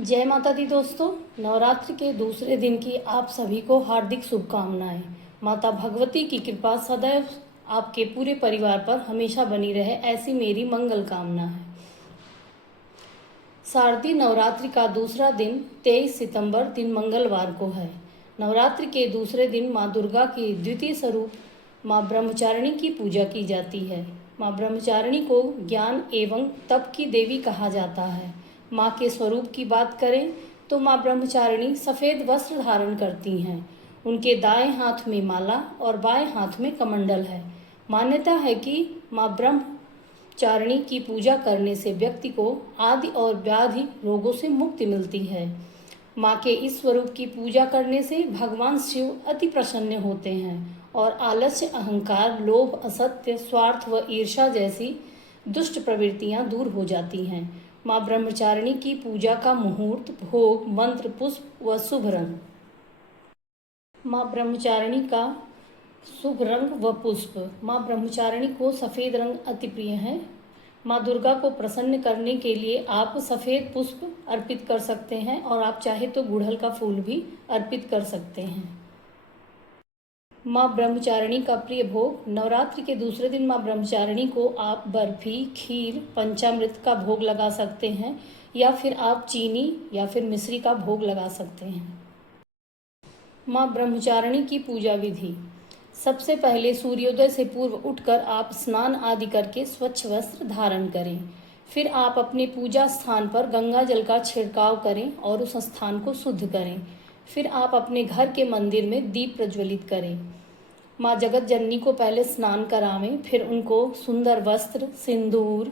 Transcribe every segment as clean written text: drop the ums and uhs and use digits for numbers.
जय माता दी दोस्तों। नवरात्र के दूसरे दिन की आप सभी को हार्दिक शुभकामनाएं। माता भगवती की कृपा सदैव आपके पूरे परिवार पर हमेशा बनी रहे, ऐसी मेरी मंगल कामना है। शारदीय नवरात्रि का दूसरा दिन 23 सितंबर दिन मंगलवार को है। नवरात्रि के दूसरे दिन माँ दुर्गा के द्वितीय स्वरूप माँ ब्रह्मचारिणी की पूजा की जाती है। माँ ब्रह्मचारिणी को ज्ञान एवं तप की देवी कहा जाता है। माँ के स्वरूप की बात करें तो माँ ब्रह्मचारिणी सफ़ेद वस्त्र धारण करती हैं। उनके दाएं हाथ में माला और बाएं हाथ में कमंडल है। मान्यता है कि माँ ब्रह्मचारिणी की पूजा करने से व्यक्ति को आदि और व्याधि रोगों से मुक्ति मिलती है। माँ के इस स्वरूप की पूजा करने से भगवान शिव अति प्रसन्न होते हैं और आलस्य, अहंकार, लोभ, असत्य, स्वार्थ व ईर्ष्या जैसी दुष्ट प्रवृत्तियां दूर हो जाती हैं। माँ ब्रह्मचारिणी की पूजा का मुहूर्त, भोग, मंत्र, पुष्प व शुभ रंग। माँ ब्रह्मचारिणी का शुभ रंग व पुष्प। माँ ब्रह्मचारिणी को सफ़ेद रंग अति प्रिय है। माँ दुर्गा को प्रसन्न करने के लिए आप सफ़ेद पुष्प अर्पित कर सकते हैं और आप चाहे तो गुड़हल का फूल भी अर्पित कर सकते हैं। माँ ब्रह्मचारिणी का प्रिय भोग। नवरात्रि के दूसरे दिन माँ ब्रह्मचारिणी को आप बर्फी, खीर, पंचामृत का भोग लगा सकते हैं या फिर आप चीनी या फिर मिश्री का भोग लगा सकते हैं। माँ ब्रह्मचारिणी की पूजा विधि। सबसे पहले सूर्योदय से पूर्व उठकर आप स्नान आदि करके स्वच्छ वस्त्र धारण करें। फिर आप अपने पूजा स्थान पर गंगा जल का छिड़काव करें और उस स्थान को शुद्ध करें। फिर आप अपने घर के मंदिर में दीप प्रज्वलित करें। माँ जगत जननी को पहले स्नान करावें, फिर उनको सुंदर वस्त्र, सिंदूर,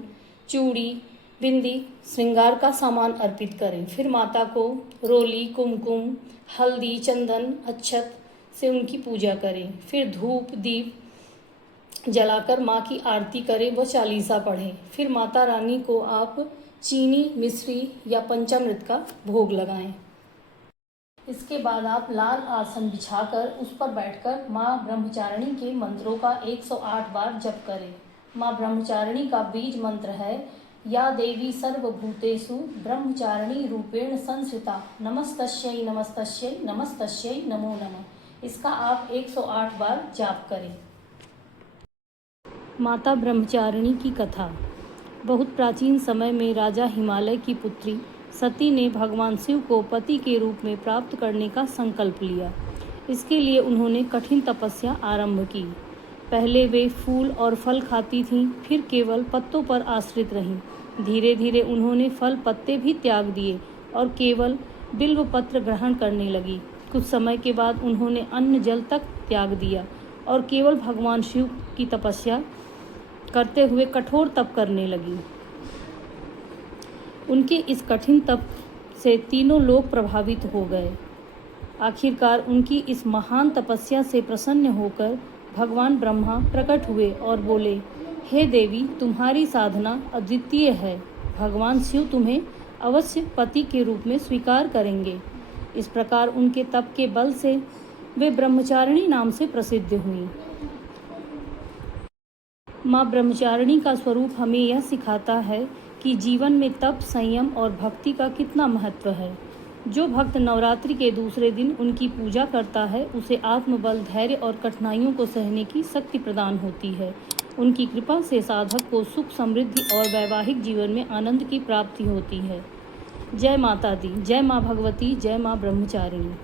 चूड़ी, बिंदी, श्रृंगार का सामान अर्पित करें। फिर माता को रोली, कुमकुम, हल्दी, चंदन, अक्षत से उनकी पूजा करें। फिर धूप दीप जलाकर माँ की आरती करें व चालीसा पढ़ें। फिर माता रानी को आप चीनी, मिश्री या पंचामृत का भोग लगाएं। इसके बाद आप लाल आसन बिछाकर उस पर बैठकर माँ ब्रह्मचारिणी के मंत्रों का 108 बार जप करें। माँ ब्रह्मचारिणी का बीज मंत्र है, या देवी सर्वभूतेषु ब्रह्मचारिणी रूपेण संस्थिता, नमस्तस्यै नमस्तस्यै नमस्तस्यै नमो नमः। इसका आप 108 बार जाप करें। माता ब्रह्मचारिणी की कथा। बहुत प्राचीन समय में राजा हिमालय की पुत्री सती ने भगवान शिव को पति के रूप में प्राप्त करने का संकल्प लिया। इसके लिए उन्होंने कठिन तपस्या आरंभ की। पहले वे फूल और फल खाती थीं, फिर केवल पत्तों पर आश्रित रहीं। धीरे धीरे उन्होंने फल पत्ते भी त्याग दिए और केवल बिल्व पत्र ग्रहण करने लगी। कुछ समय के बाद उन्होंने अन्न जल तक त्याग दिया और केवल भगवान शिव की तपस्या करते हुए कठोर तप करने लगी। उनके इस कठिन तप से तीनों लोग प्रभावित हो गए। आखिरकार उनकी इस महान तपस्या से प्रसन्न होकर भगवान ब्रह्मा प्रकट हुए और बोले, हे देवी, तुम्हारी साधना अद्वितीय है। भगवान शिव तुम्हें अवश्य पति के रूप में स्वीकार करेंगे। इस प्रकार उनके तप के बल से वे ब्रह्मचारिणी नाम से प्रसिद्ध हुईं। माँ ब्रह्मचारिणी का स्वरूप हमें यह सिखाता है कि जीवन में तप, संयम और भक्ति का कितना महत्व है। जो भक्त नवरात्रि के दूसरे दिन उनकी पूजा करता है, उसे आत्मबल, धैर्य और कठिनाइयों को सहने की शक्ति प्रदान होती है। उनकी कृपा से साधक को सुख, समृद्धि और वैवाहिक जीवन में आनंद की प्राप्ति होती है। जय माता दी, जय माँ भगवती, जय माँ ब्रह्मचारिणी।